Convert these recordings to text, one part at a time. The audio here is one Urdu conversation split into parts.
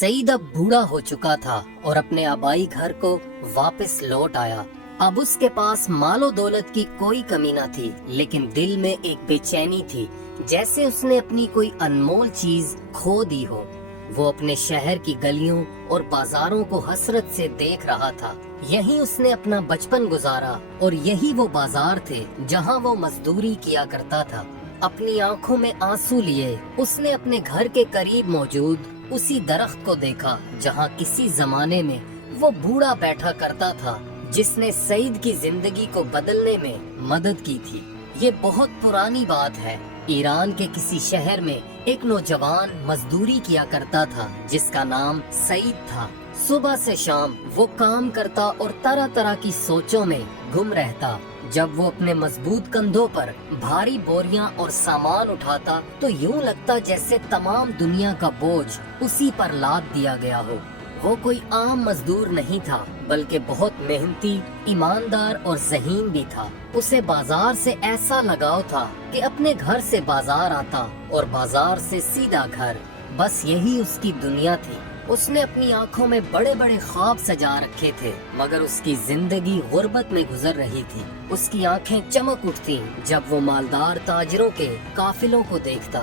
سعید اب بوڑھا ہو چکا تھا اور اپنے آبائی گھر کو واپس لوٹ آیا۔ اب اس کے پاس مال و دولت کی کوئی کمی نہ تھی، لیکن دل میں ایک بے چینی تھی، جیسے اس نے اپنی کوئی انمول چیز کھو دی ہو۔ وہ اپنے شہر کی گلیوں اور بازاروں کو حسرت سے دیکھ رہا تھا۔ یہیں اس نے اپنا بچپن گزارا اور یہی وہ بازار تھے جہاں وہ مزدوری کیا کرتا تھا۔ اپنی آنکھوں میں آنسو لیے اس نے اپنے گھر کے قریب موجود اسی درخت کو دیکھا جہاں کسی زمانے میں وہ بوڑھا بیٹھا کرتا تھا، جس نے سعید کی زندگی کو بدلنے میں مدد کی تھی۔ یہ بہت پرانی بات ہے۔ ایران کے کسی شہر میں ایک نوجوان مزدوری کیا کرتا تھا جس کا نام سعید تھا۔ صبح سے شام وہ کام کرتا اور طرح طرح کی سوچوں میں گم رہتا۔ جب وہ اپنے مضبوط کندھوں پر بھاری بوریاں اور سامان اٹھاتا تو یوں لگتا جیسے تمام دنیا کا بوجھ اسی پر لاد دیا گیا ہو۔ وہ کوئی عام مزدور نہیں تھا، بلکہ بہت محنتی، ایماندار اور ذہین بھی تھا۔ اسے بازار سے ایسا لگاؤ تھا کہ اپنے گھر سے بازار آتا اور بازار سے سیدھا گھر، بس یہی اس کی دنیا تھی۔ اس نے اپنی آنکھوں میں بڑے بڑے خواب سجا رکھے تھے، مگر اس کی زندگی غربت میں گزر رہی تھی۔ اس کی آنکھیں چمک اٹھتیں جب وہ مالدار تاجروں کے قافلوں کو دیکھتا۔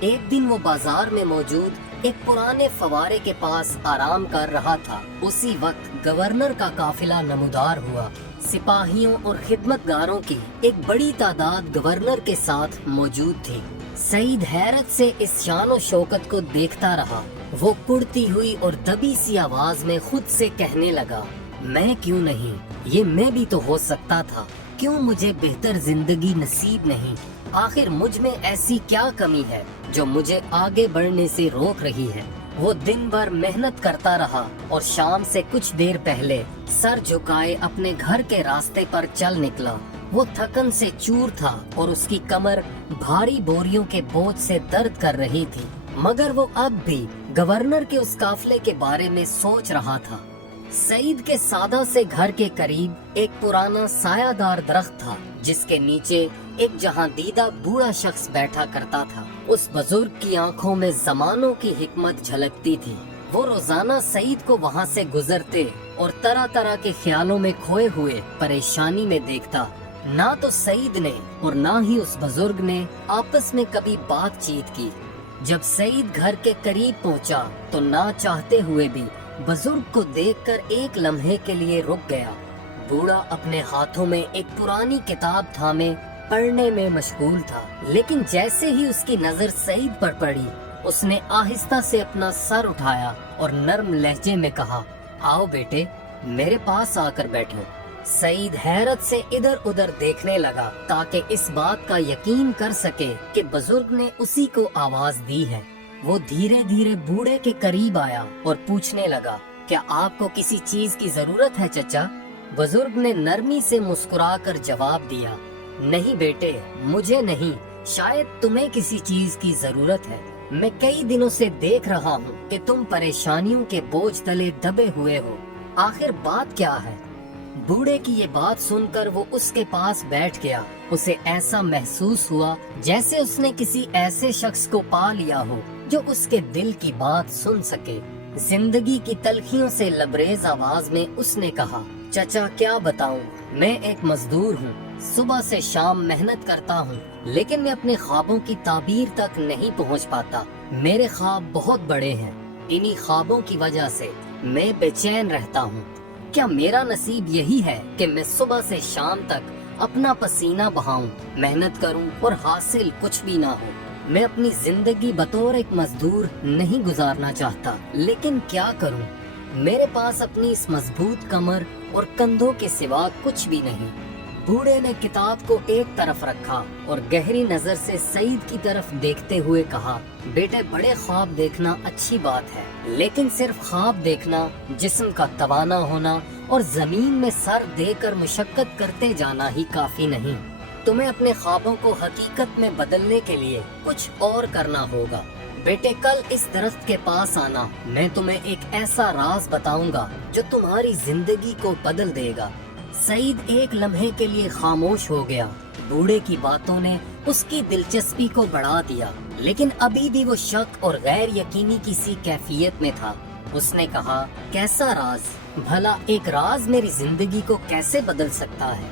ایک دن وہ بازار میں موجود ایک پرانے فوارے کے پاس آرام کر رہا تھا۔ اسی وقت گورنر کا قافلہ نمودار ہوا۔ سپاہیوں اور خدمت گاروں کی ایک بڑی تعداد گورنر کے ساتھ موجود تھی۔ سعید حیرت سے اس شان و شوکت کو دیکھتا رہا۔ وہ کڑتی ہوئی اور دبی سی آواز میں خود سے کہنے لگا، میں کیوں نہیں؟ یہ میں بھی تو ہو سکتا تھا۔ کیوں مجھے بہتر زندگی نصیب نہیں؟ آخر مجھ میں ایسی کیا کمی ہے جو مجھے آگے بڑھنے سے روک رہی ہے؟ وہ دن بھر محنت کرتا رہا اور شام سے کچھ دیر پہلے سر جھکائے اپنے گھر کے راستے پر چل نکلا۔ وہ تھکن سے چور تھا اور اس کی کمر بھاری بوریوں کے بوجھ سے درد کر رہی تھی، مگر وہ اب بھی گورنر کے اس قافلے کے بارے میں سوچ رہا تھا۔ سعید کے سادہ سے گھر کے قریب ایک پرانا سایہ دار درخت تھا جس کے نیچے ایک جہاں دیدہ بوڑھا شخص بیٹھا کرتا تھا۔ اس بزرگ کی آنکھوں میں زمانوں کی حکمت جھلکتی تھی۔ وہ روزانہ سعید کو وہاں سے گزرتے اور طرح طرح کے خیالوں میں کھوئے ہوئے پریشانی میں دیکھتا۔ نہ تو سعید نے اور نہ ہی اس بزرگ نے آپس میں کبھی بات چیت کی۔ جب سعید گھر کے قریب پہنچا تو نہ چاہتے ہوئے بھی بزرگ کو دیکھ کر ایک لمحے کے لیے رک گیا۔ بوڑھا اپنے ہاتھوں میں ایک پرانی کتاب تھامے پڑھنے میں مشغول تھا، لیکن جیسے ہی اس کی نظر سعید پر پڑی، اس نے آہستہ سے اپنا سر اٹھایا اور نرم لہجے میں کہا، آؤ بیٹے، میرے پاس آ کر بیٹھو۔ سعید حیرت سے ادھر ادھر دیکھنے لگا تاکہ اس بات کا یقین کر سکے کہ بزرگ نے اسی کو آواز دی ہے۔ وہ دھیرے دھیرے بوڑھے کے قریب آیا اور پوچھنے لگا، کیا آپ کو کسی چیز کی ضرورت ہے چچا؟ بزرگ نے نرمی سے مسکرا کر جواب دیا، نہیں بیٹے، مجھے نہیں، شاید تمہیں کسی چیز کی ضرورت ہے۔ میں کئی دنوں سے دیکھ رہا ہوں کہ تم پریشانیوں کے بوجھ تلے دبے ہوئے ہو۔ آخر بات کیا ہے؟ بوڑھے کی یہ بات سن کر وہ اس کے پاس بیٹھ گیا۔ اسے ایسا محسوس ہوا جیسے اس نے کسی ایسے شخص کو پا لیا ہو جو اس کے دل کی بات سن سکے۔ زندگی کی تلخیوں سے لبریز آواز میں اس نے کہا، چچا کیا بتاؤں، میں ایک مزدور ہوں، صبح سے شام محنت کرتا ہوں، لیکن میں اپنے خوابوں کی تعبیر تک نہیں پہنچ پاتا۔ میرے خواب بہت بڑے ہیں، انہی خوابوں کی وجہ سے میں بے چین رہتا ہوں۔ کیا میرا نصیب یہی ہے کہ میں صبح سے شام تک اپنا پسینہ بہاؤں، محنت کروں اور حاصل کچھ بھی نہ ہو؟ میں اپنی زندگی بطور ایک مزدور نہیں گزارنا چاہتا، لیکن کیا کروں؟ میرے پاس اپنی اس مضبوط کمر اور کندھوں کے سوا کچھ بھی نہیں۔ بوڑھے نے کتاب کو ایک طرف رکھا اور گہری نظر سے سعید کی طرف دیکھتے ہوئے کہا، بیٹے، بڑے خواب دیکھنا اچھی بات ہے، لیکن صرف خواب دیکھنا، جسم کا توانا ہونا اور زمین میں سر دے کر مشقت کرتے جانا ہی کافی نہیں۔ تمہیں اپنے خوابوں کو حقیقت میں بدلنے کے لیے کچھ اور کرنا ہوگا۔ بیٹے، کل اس درخت کے پاس آنا، میں تمہیں ایک ایسا راز بتاؤں گا جو تمہاری زندگی کو بدل دے گا۔ سعید ایک لمحے کے لیے خاموش ہو گیا۔ بوڑھے کی باتوں نے اس کی دلچسپی کو بڑھا دیا، لیکن ابھی بھی وہ شک اور غیر یقینی کسی کیفیت میں تھا۔ اس نے کہا کیسا راز؟ بھلا ایک راز میری زندگی کو کیسے بدل سکتا ہے؟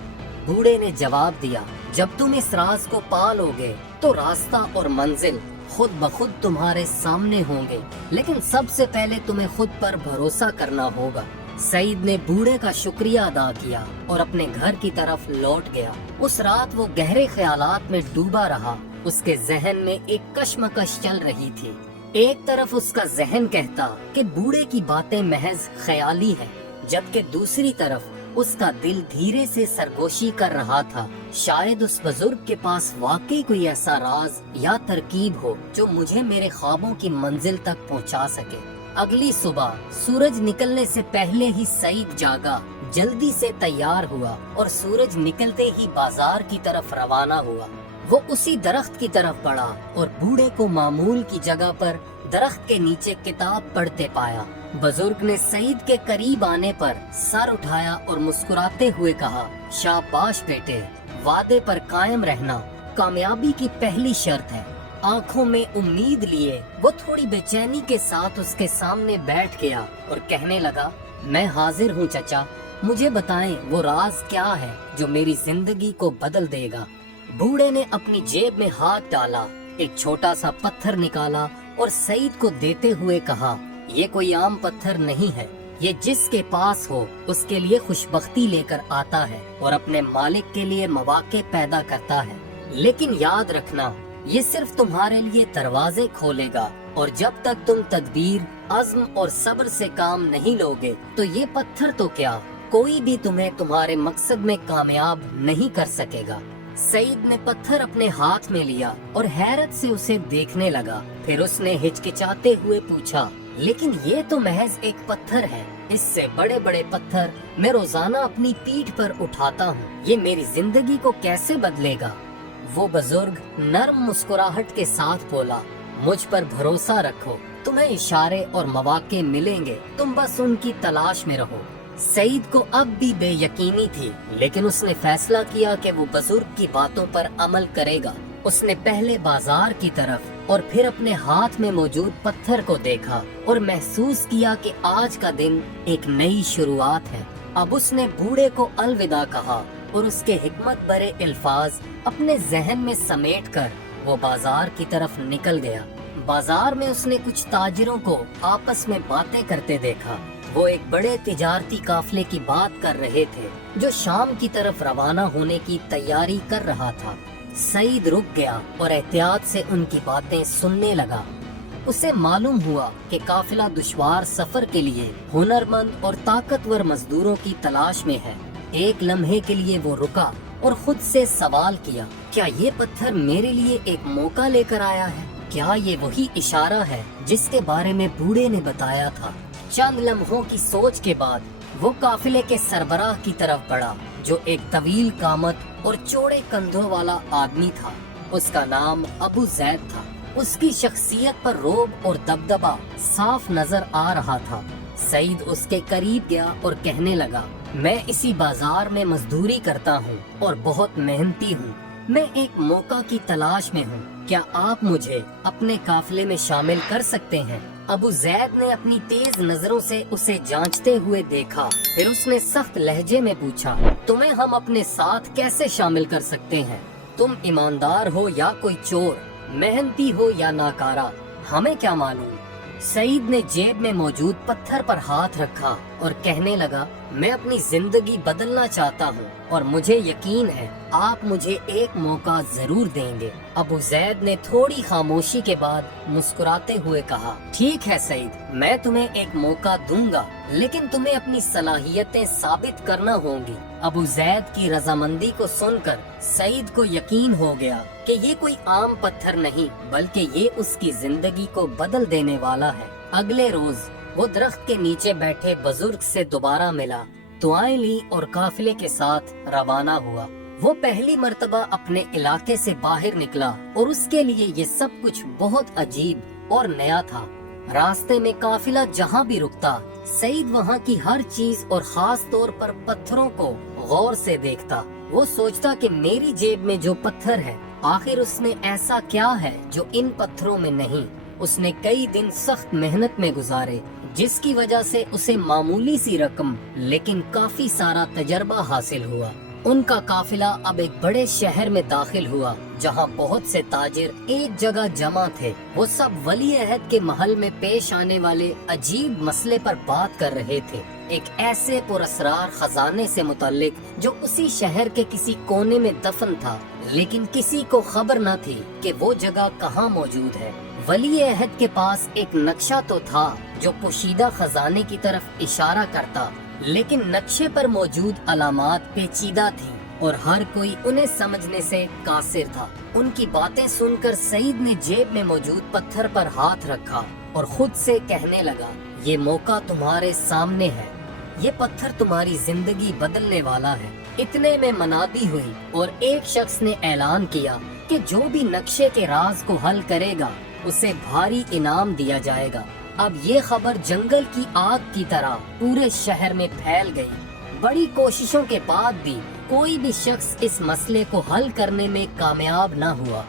بوڑھے نے جواب دیا جب تم اس راز کو پا لو گے تو راستہ اور منزل خود بخود تمہارے سامنے ہوں گے، لیکن سب سے پہلے تمہیں خود پر بھروسہ کرنا ہوگا۔ سعید نے بوڑھے کا شکریہ ادا کیا اور اپنے گھر کی طرف لوٹ گیا۔ اس رات وہ گہرے خیالات میں ڈوبا رہا۔ اس کے ذہن میں ایک کشمکش چل رہی تھی۔ ایک طرف اس کا ذہن کہتا کہ بوڑھے کی باتیں محض خیالی ہیں، جبکہ دوسری طرف اس کا دل دھیرے سے سرگوشی کر رہا تھا، شاید اس بزرگ کے پاس واقعی کوئی ایسا راز یا ترکیب ہو جو مجھے میرے خوابوں کی منزل تک پہنچا سکے۔ اگلی صبح سورج نکلنے سے پہلے ہی سعید جاگا، جلدی سے تیار ہوا اور سورج نکلتے ہی بازار کی طرف روانہ ہوا۔ وہ اسی درخت کی طرف بڑھا اور بوڑھے کو معمول کی جگہ پر درخت کے نیچے کتاب پڑھتے پایا۔ بزرگ نے سعید کے قریب آنے پر سر اٹھایا اور مسکراتے ہوئے کہا شاباش بیٹے، وعدے پر قائم رہنا کامیابی کی پہلی شرط ہے۔ آنکھوں میں امید لیے وہ تھوڑی بے چینی کے ساتھ اس کے سامنے بیٹھ گیا اور کہنے لگا میں حاضر ہوں چچا، مجھے بتائیں وہ راز کیا ہے جو میری زندگی کو بدل دے گا۔ بوڑھے نے اپنی جیب میں ہاتھ ڈالا، ایک چھوٹا سا پتھر نکالا اور سعید کو دیتے ہوئے کہا یہ کوئی عام پتھر نہیں ہے، یہ جس کے پاس ہو اس کے لیے خوشبختی لے کر آتا ہے اور اپنے مالک کے لیے مواقع پیدا کرتا ہے، لیکن یاد رکھنا یہ صرف تمہارے لیے دروازے کھولے گا، اور جب تک تم تدبیر، عزم اور صبر سے کام نہیں لوگے تو یہ پتھر تو کیا، کوئی بھی تمہیں تمہارے مقصد میں کامیاب نہیں کر سکے گا۔ سعید نے پتھر اپنے ہاتھ میں لیا اور حیرت سے اسے دیکھنے لگا، پھر اس نے ہچکچاتے ہوئے پوچھا لیکن یہ تو محض ایک پتھر ہے، اس سے بڑے بڑے پتھر میں روزانہ اپنی پیٹھ پر اٹھاتا ہوں، یہ میری زندگی کو کیسے بدلے گا؟ وہ بزرگ نرم مسکراہٹ کے ساتھ بولا مجھ پر بھروسہ رکھو، تمہیں اشارے اور مواقع ملیں گے، تم بس ان کی تلاش میں رہو۔ سعید کو اب بھی بے یقینی تھی، لیکن اس نے فیصلہ کیا کہ وہ بزرگ کی باتوں پر عمل کرے گا۔ اس نے پہلے بازار کی طرف اور پھر اپنے ہاتھ میں موجود پتھر کو دیکھا اور محسوس کیا کہ آج کا دن ایک نئی شروعات ہے۔ اب اس نے بوڑھے کو الوداع کہا اور اس کے حکمت بھرے الفاظ اپنے ذہن میں سمیٹ کر وہ بازار کی طرف نکل گیا۔ بازار میں اس نے کچھ تاجروں کو آپس میں باتیں کرتے دیکھا۔ وہ ایک بڑے تجارتی قافلے کی بات کر رہے تھے جو شام کی طرف روانہ ہونے کی تیاری کر رہا تھا۔ سعید رک گیا اور احتیاط سے ان کی باتیں سننے لگا۔ اسے معلوم ہوا کہ قافلہ دشوار سفر کے لیے ہنرمند اور طاقتور مزدوروں کی تلاش میں ہے۔ ایک لمحے کے لیے وہ رکا اور خود سے سوال کیا کیا یہ پتھر میرے لیے ایک موقع لے کر آیا ہے؟ کیا یہ وہی اشارہ ہے جس کے بارے میں بوڑھے نے بتایا تھا؟ چند لمحوں کی سوچ کے بعد وہ قافلے کے سربراہ کی طرف بڑھا جو ایک طویل قامت اور چوڑے کندھوں والا آدمی تھا۔ اس کا نام ابو زید تھا۔ اس کی شخصیت پر رعب اور دبدبہ صاف نظر آ رہا تھا۔ سعید اس کے قریب گیا اور کہنے لگا میں اسی بازار میں مزدوری کرتا ہوں اور بہت محنتی ہوں، میں ایک موقع کی تلاش میں ہوں، کیا آپ مجھے اپنے قافلے میں شامل کر سکتے ہیں؟ ابو زید نے اپنی تیز نظروں سے اسے جانچتے ہوئے دیکھا، پھر اس نے سخت لہجے میں پوچھا تمہیں ہم اپنے ساتھ کیسے شامل کر سکتے ہیں؟ تم ایماندار ہو یا کوئی چور، محنتی ہو یا ناکارہ، ہمیں کیا معلوم؟ سعید نے جیب میں موجود پتھر پر ہاتھ رکھا اور کہنے لگا میں اپنی زندگی بدلنا چاہتا ہوں اور مجھے یقین ہے آپ مجھے ایک موقع ضرور دیں گے۔ ابو زید نے تھوڑی خاموشی کے بعد مسکراتے ہوئے کہا ٹھیک ہے سعید، میں تمہیں ایک موقع دوں گا، لیکن تمہیں اپنی صلاحیتیں ثابت کرنا ہوں گی۔ ابو زید کی رضامندی کو سن کر سعید کو یقین ہو گیا کہ یہ کوئی عام پتھر نہیں بلکہ یہ اس کی زندگی کو بدل دینے والا ہے۔ اگلے روز وہ درخت کے نیچے بیٹھے بزرگ سے دوبارہ ملا، دعائیں لی اور قافلے کے ساتھ روانہ ہوا۔ وہ پہلی مرتبہ اپنے علاقے سے باہر نکلا اور اس کے لیے یہ سب کچھ بہت عجیب اور نیا تھا۔ راستے میں قافلہ جہاں بھی رکتا سعید وہاں کی ہر چیز اور خاص طور پر پتھروں کو غور سے دیکھتا۔ وہ سوچتا کہ میری جیب میں جو پتھر ہے آخر اس میں ایسا کیا ہے جو ان پتھروں میں نہیں۔ اس نے کئی دن سخت محنت میں گزارے، جس کی وجہ سے اسے معمولی سی رقم لیکن کافی سارا تجربہ حاصل ہوا۔ ان کا قافلہ اب ایک بڑے شہر میں داخل ہوا جہاں بہت سے تاجر ایک جگہ جمع تھے۔ وہ سب ولی عہد کے محل میں پیش آنے والے عجیب مسئلے پر بات کر رہے تھے، ایک ایسے پراسرار خزانے سے متعلق جو اسی شہر کے کسی کونے میں دفن تھا، لیکن کسی کو خبر نہ تھی کہ وہ جگہ کہاں موجود ہے۔ ولی عہد کے پاس ایک نقشہ تو تھا جو پوشیدہ خزانے کی طرف اشارہ کرتا، لیکن نقشے پر موجود علامات پیچیدہ تھیں اور ہر کوئی انہیں سمجھنے سے قاصر تھا۔ ان کی باتیں سن کر سعید نے جیب میں موجود پتھر پر ہاتھ رکھا اور خود سے کہنے لگا، یہ موقع تمہارے سامنے ہے، یہ پتھر تمہاری زندگی بدلنے والا ہے۔ اتنے میں منادی ہوئی اور ایک شخص نے اعلان کیا کہ جو بھی نقشے کے راز کو حل کرے گا اسے بھاری انعام دیا جائے گا۔ اب یہ خبر جنگل کی آگ کی طرح پورے شہر میں پھیل گئی۔ بڑی کوششوں کے بعد بھی کوئی بھی شخص اس مسئلے کو حل کرنے میں کامیاب نہ ہوا۔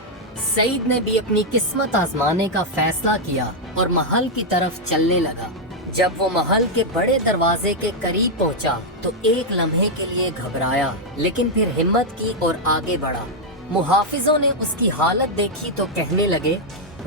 سعید نے بھی اپنی قسمت آزمانے کا فیصلہ کیا اور محل کی طرف چلنے لگا۔ جب وہ محل کے بڑے دروازے کے قریب پہنچا تو ایک لمحے کے لیے گھبرایا، لیکن پھر ہمت کی اور آگے بڑھا۔ محافظوں نے اس کی حالت دیکھی تو کہنے لگے،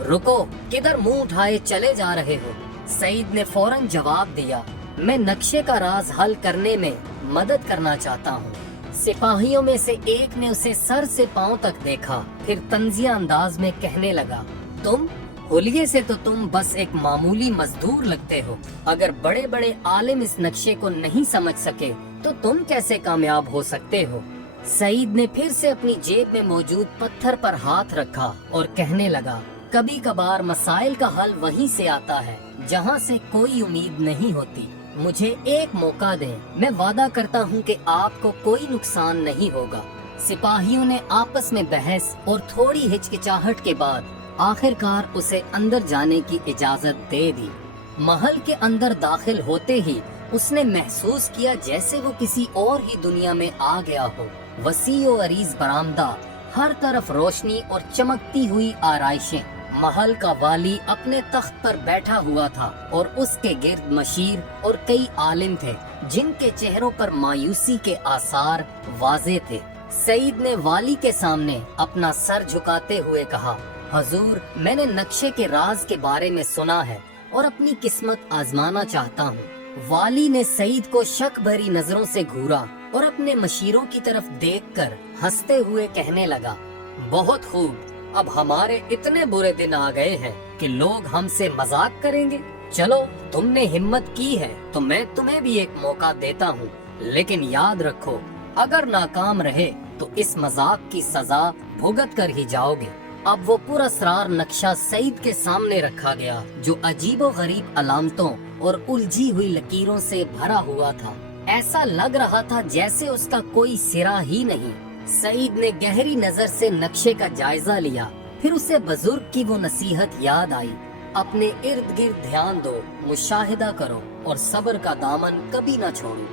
رکو، کدھر منہ اٹھائے چلے جا رہے ہو؟ سعید نے فوراً جواب دیا، میں نقشے کا راز حل کرنے میں مدد کرنا چاہتا ہوں۔ سپاہیوں میں سے ایک نے اسے سر سے پاؤں تک دیکھا، پھر طنزیہ انداز میں کہنے لگا، تم حلیے سے تو تم بس ایک معمولی مزدور لگتے ہو، اگر بڑے بڑے عالم اس نقشے کو نہیں سمجھ سکے تو تم کیسے کامیاب ہو سکتے ہو؟ سعید نے پھر سے اپنی جیب میں موجود پتھر پر ہاتھ رکھا اور کہنے لگا، کبھی کبھار مسائل کا حل وہیں سے آتا ہے جہاں سے کوئی امید نہیں ہوتی۔ مجھے ایک موقع دیں، میں وعدہ کرتا ہوں کہ آپ کو کوئی نقصان نہیں ہوگا۔ سپاہیوں نے آپس میں بحث اور تھوڑی ہچکچاہٹ کے بعد آخر کار اسے اندر جانے کی اجازت دے دی۔ محل کے اندر داخل ہوتے ہی اس نے محسوس کیا جیسے وہ کسی اور ہی دنیا میں آ گیا ہو۔ وسیع و عریض برآمدہ، ہر طرف روشنی اور چمکتی ہوئی آرائشیں۔ محل کا والی اپنے تخت پر بیٹھا ہوا تھا اور اس کے گرد مشیر اور کئی عالم تھے جن کے چہروں پر مایوسی کے آثار واضح تھے۔ سعید نے والی کے سامنے اپنا سر جھکاتے ہوئے کہا، حضور، میں نے نقشے کے راز کے بارے میں سنا ہے اور اپنی قسمت آزمانا چاہتا ہوں۔ والی نے سعید کو شک بھری نظروں سے گھورا اور اپنے مشیروں کی طرف دیکھ کر ہنستے ہوئے کہنے لگا، بہت خوب، اب ہمارے اتنے برے دن آ گئے ہیں کہ لوگ ہم سے مذاق کریں گے۔ چلو، تم نے ہمت کی ہے تو میں تمہیں بھی ایک موقع دیتا ہوں، لیکن یاد رکھو، اگر ناکام رہے تو اس مذاق کی سزا بھگت کر ہی جاؤ گے۔ اب وہ پراسرار نقشہ سعید کے سامنے رکھا گیا جو عجیب و غریب علامتوں اور الجھی ہوئی لکیروں سے بھرا ہوا تھا۔ ایسا لگ رہا تھا جیسے اس کا کوئی سرا ہی نہیں۔ سعید نے گہری نظر سے نقشے کا جائزہ لیا، پھر اسے بزرگ کی وہ نصیحت یاد آئی، اپنے ارد گرد دھیان دو، مشاہدہ کرو اور صبر کا دامن کبھی نہ چھوڑو۔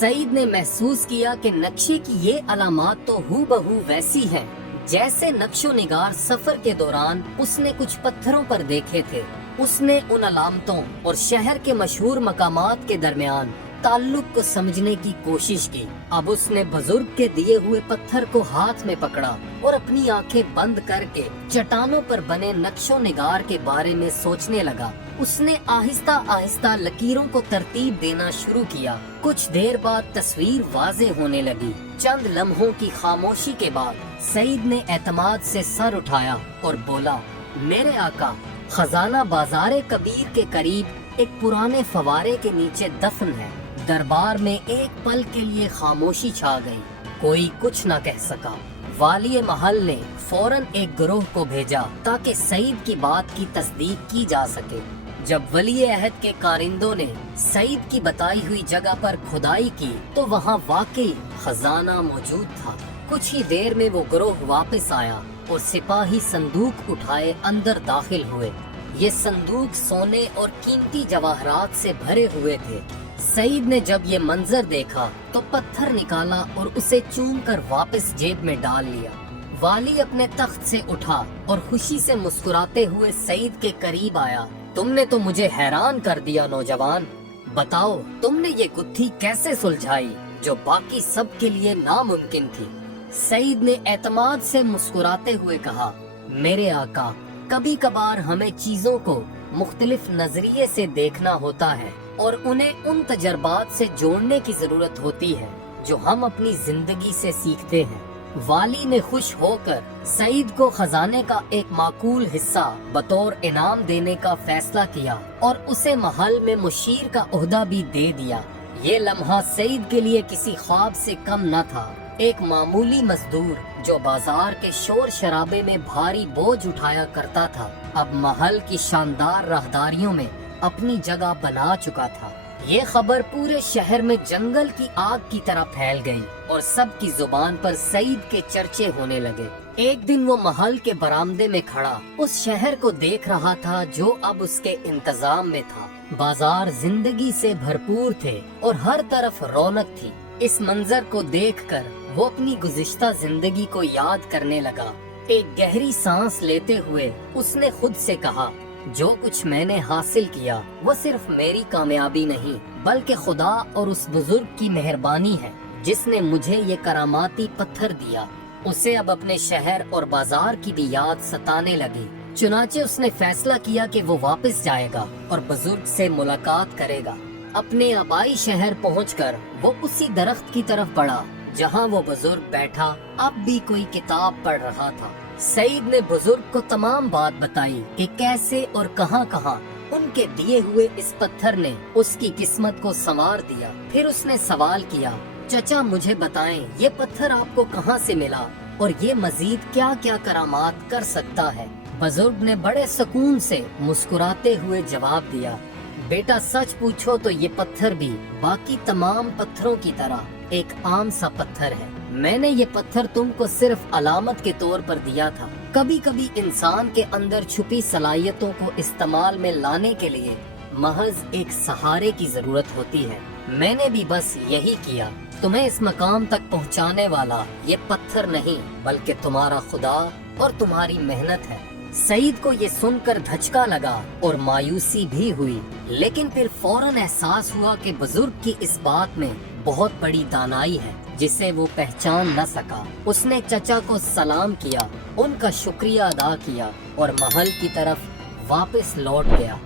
سعید نے محسوس کیا کہ نقشے کی یہ علامات تو ہو بہو ویسی ہیں جیسے نقش و نگار سفر کے دوران اس نے کچھ پتھروں پر دیکھے تھے۔ اس نے ان علامتوں اور شہر کے مشہور مقامات کے درمیان تعلق کو سمجھنے کی کوشش کی۔ اب اس نے بزرگ کے دیے ہوئے پتھر کو ہاتھ میں پکڑا اور اپنی آنکھیں بند کر کے چٹانوں پر بنے نقش و نگار کے بارے میں سوچنے لگا۔ اس نے آہستہ آہستہ لکیروں کو ترتیب دینا شروع کیا۔ کچھ دیر بعد تصویر واضح ہونے لگی۔ چند لمحوں کی خاموشی کے بعد سعید نے اعتماد سے سر اٹھایا اور بولا، میرے آقا، خزانہ بازار کبیر کے قریب ایک پرانے فوارے کے نیچے دفن ہے۔ دربار میں ایک پل کے لیے خاموشی چھا گئی، کوئی کچھ نہ کہہ سکا۔ والی محل نے فوراً ایک گروہ کو بھیجا تاکہ سعید کی بات کی تصدیق کی جا سکے۔ جب ولی عہد کے کارندوں نے سعید کی بتائی ہوئی جگہ پر کھدائی کی تو وہاں واقعی خزانہ موجود تھا۔ کچھ ہی دیر میں وہ گروہ واپس آیا اور سپاہی صندوق اٹھائے اندر داخل ہوئے۔ یہ صندوق سونے اور قیمتی جواہرات سے بھرے ہوئے تھے۔ سعید نے جب یہ منظر دیکھا تو پتھر نکالا اور اسے چوم کر واپس جیب میں ڈال لیا۔ والی اپنے تخت سے اٹھا اور خوشی سے مسکراتے ہوئے سعید کے قریب آیا۔ تم نے تو مجھے حیران کر دیا نوجوان، بتاؤ تم نے یہ گتھی کیسے سلجھائی جو باقی سب کے لیے ناممکن تھی؟ سعید نے اعتماد سے مسکراتے ہوئے کہا، میرے آقا، کبھی کبھار ہمیں چیزوں کو مختلف نظریے سے دیکھنا ہوتا ہے اور انہیں ان تجربات سے جوڑنے کی ضرورت ہوتی ہے جو ہم اپنی زندگی سے سیکھتے ہیں۔ والی نے خوش ہو کر سعید کو خزانے کا ایک معقول حصہ بطور انعام دینے کا فیصلہ کیا اور اسے محل میں مشیر کا عہدہ بھی دے دیا۔ یہ لمحہ سعید کے لیے کسی خواب سے کم نہ تھا۔ ایک معمولی مزدور جو بازار کے شور شرابے میں بھاری بوجھ اٹھایا کرتا تھا، اب محل کی شاندار راہداریوں میں اپنی جگہ بنا چکا تھا۔ یہ خبر پورے شہر میں جنگل کی آگ کی طرح پھیل گئی اور سب کی زبان پر سعید کے چرچے ہونے لگے۔ ایک دن وہ محل کے برآمدے میں کھڑا اس شہر کو دیکھ رہا تھا جو اب اس کے انتظام میں تھا۔ بازار زندگی سے بھرپور تھے اور ہر طرف رونق تھی۔ اس منظر کو دیکھ کر وہ اپنی گزشتہ زندگی کو یاد کرنے لگا۔ ایک گہری سانس لیتے ہوئے اس نے خود سے کہا، جو کچھ میں نے حاصل کیا وہ صرف میری کامیابی نہیں بلکہ خدا اور اس بزرگ کی مہربانی ہے جس نے مجھے یہ کراماتی پتھر دیا۔ اسے اب اپنے شہر اور بازار کی بھی یاد ستانے لگی۔ چنانچہ اس نے فیصلہ کیا کہ وہ واپس جائے گا اور بزرگ سے ملاقات کرے گا۔ اپنے آبائی شہر پہنچ کر وہ اسی درخت کی طرف بڑھا جہاں وہ بزرگ بیٹھا اب بھی کوئی کتاب پڑھ رہا تھا۔ سعید نے بزرگ کو تمام بات بتائی کہ کیسے اور کہاں کہاں ان کے دیے ہوئے اس پتھر نے اس کی قسمت کو سنوار دیا۔ پھر اس نے سوال کیا، چچا مجھے بتائیں یہ پتھر آپ کو کہاں سے ملا اور یہ مزید کیا کیا کرامات کر سکتا ہے؟ بزرگ نے بڑے سکون سے مسکراتے ہوئے جواب دیا، بیٹا سچ پوچھو تو یہ پتھر بھی باقی تمام پتھروں کی طرح ایک عام سا پتھر ہے۔ میں نے یہ پتھر تم کو صرف علامت کے طور پر دیا تھا۔ کبھی کبھی انسان کے اندر چھپی صلاحیتوں کو استعمال میں لانے کے لیے محض ایک سہارے کی ضرورت ہوتی ہے۔ میں نے بھی بس یہی کیا۔ تمہیں اس مقام تک پہنچانے والا یہ پتھر نہیں بلکہ تمہارا خدا اور تمہاری محنت ہے۔ سعید کو یہ سن کر دھچکا لگا اور مایوسی بھی ہوئی، لیکن پھر فوراً احساس ہوا کہ بزرگ کی اس بات میں بہت بڑی دانائی ہے جسے وہ پہچان نہ سکا۔ اس نے چچا کو سلام کیا، ان کا شکریہ ادا کیا اور محل کی طرف واپس لوٹ گیا۔